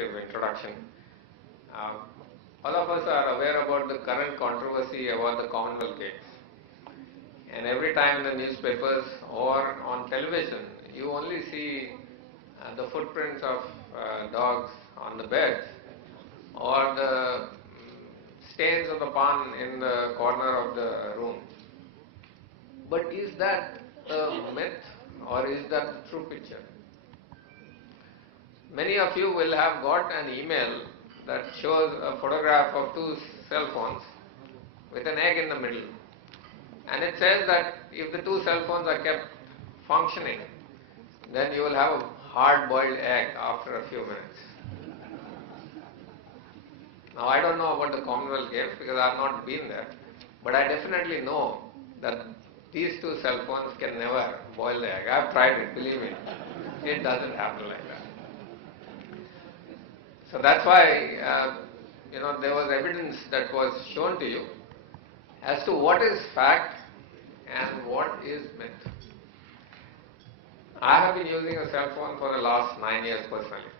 introduction. All of us are aware about the current controversy about the Commonwealth Games. And every time in the newspapers or on television, you only see the footprints of dogs on the beds or the stains of the pan in the corner of the room. But is that a myth or is that the true picture? Many of you will have got an email that shows a photograph of two cell phones with an egg in the middle. And it says that if the two cell phones are kept functioning, then you will have a hard-boiled egg after a few minutes. Now I don't know about the Commonwealth Games because I have not been there, but I definitely know that these two cell phones can never boil the egg. I have tried it, believe me. It doesn't happen like that. So that's why, there was evidence that was shown to you as to what is fact and what is myth. I have been using a cell phone for the last 9 years personally.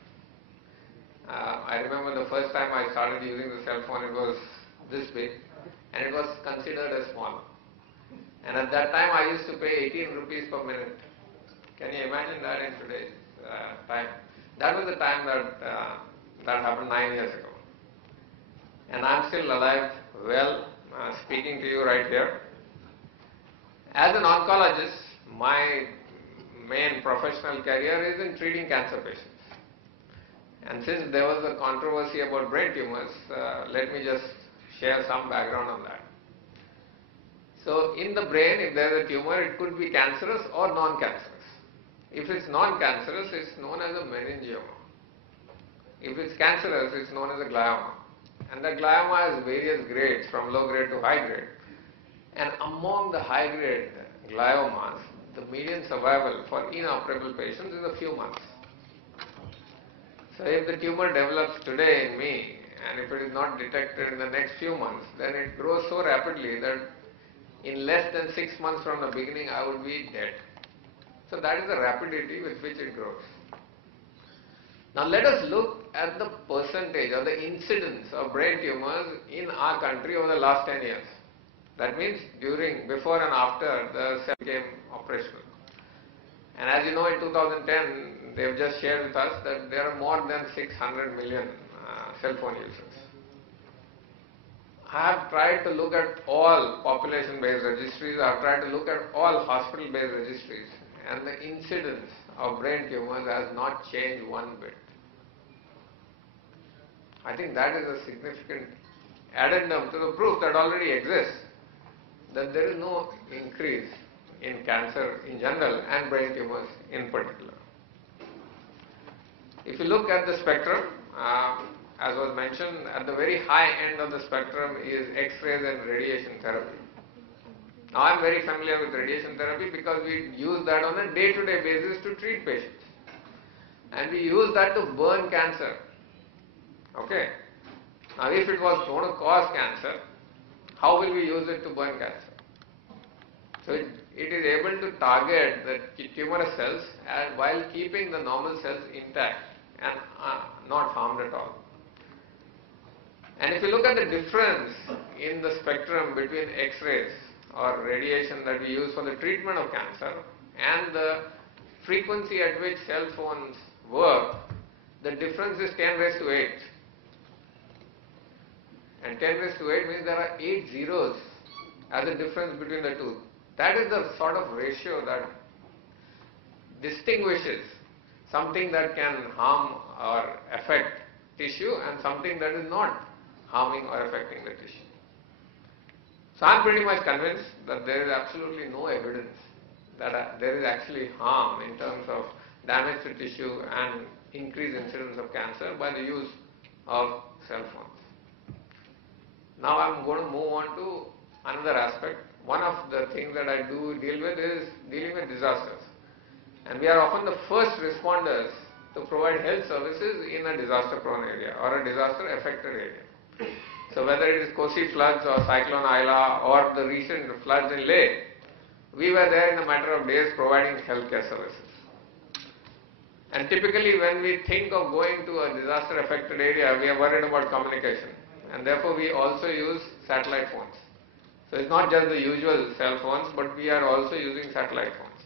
I remember the first time I started using the cell phone, it was this big and it was considered as small. And at that time I used to pay 18 rupees per minute. Can you imagine that in today's time? That was the time that happened 9 years ago. And I'm still alive, well, speaking to you right here. As an oncologist, my main professional career is in treating cancer patients. And since there was a controversy about brain tumors, let me just share some background on that. So in the brain, if there is a tumor, it could be cancerous or non-cancerous. If it's non-cancerous, it's known as a meningioma. If it's cancerous, it's known as a glioma. And the glioma has various grades from low grade to high grade. And among the high grade gliomas, the median survival for inoperable patients is a few months. So if the tumor develops today in me and if it is not detected in the next few months, then it grows so rapidly that in less than 6 months from the beginning I would be dead. So that is the rapidity with which it grows. Now let us look at the percentage or the incidence of brain tumors in our country over the last 10 years. That means before and after the cell became operational. And as you know, in 2010, they have just shared with us that there are more than 600 million cell phone users. I have tried to look at all population-based registries, I have tried to look at all hospital-based registries, and the incidence of brain tumors has not changed one bit. I think that is a significant addendum to the proof that already exists, that there is no increase in cancer in general and brain tumors in particular. If you look at the spectrum, as was mentioned, at the very high end of the spectrum is X-rays and radiation therapy. Now I am very familiar with radiation therapy because we use that on a day-to-day basis to treat patients. And we use that to burn cancer. Okay. Now if it was going to cause cancer, how will we use it to burn cancer? So it is able to target the tumor cells while keeping the normal cells intact and not harmed at all. And if you look at the difference in the spectrum between X-rays or radiation that we use for the treatment of cancer and the frequency at which cell phones work, the difference is 10 raised to 8. And 10 raised to 8 means there are 8 zeros as a difference between the two. That is the sort of ratio that distinguishes something that can harm or affect tissue and something that is not harming or affecting the tissue. So I am pretty much convinced that there is absolutely no evidence that there is actually harm in terms of damage to tissue and increased incidence of cancer by the use of cell phones. Now I am going to move on to another aspect. One of the things that I do deal with is dealing with disasters. And we are often the first responders to provide health services in a disaster-prone area or a disaster-affected area. So whether it is Kosi floods or Cyclone Aila or the recent floods in Leh, we were there in a matter of days providing healthcare services. And typically when we think of going to a disaster affected area, we are worried about communication. And therefore we also use satellite phones. So it's not just the usual cell phones, but we are also using satellite phones.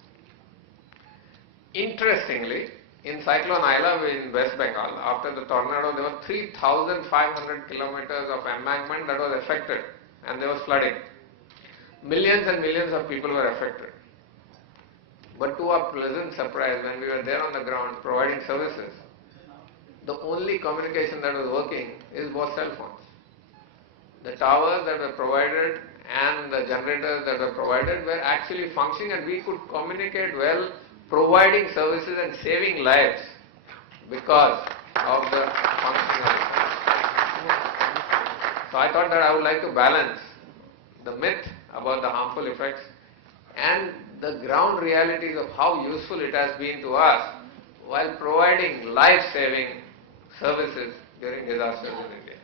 Interestingly, in Cyclone Aila in West Bengal, after the tornado, there were 3,500 kilometers of embankment that was affected, and there was flooding. Millions and millions of people were affected. But to our pleasant surprise, when we were there on the ground providing services, the only communication that was working was cell phones. The towers that were provided and the generators that were provided were actually functioning, and we could communicate well, providing services and saving lives because of the functioning of it. So I thought that I would like to balance the myth about the harmful effects and the ground realities of how useful it has been to us while providing life-saving services during disasters in India.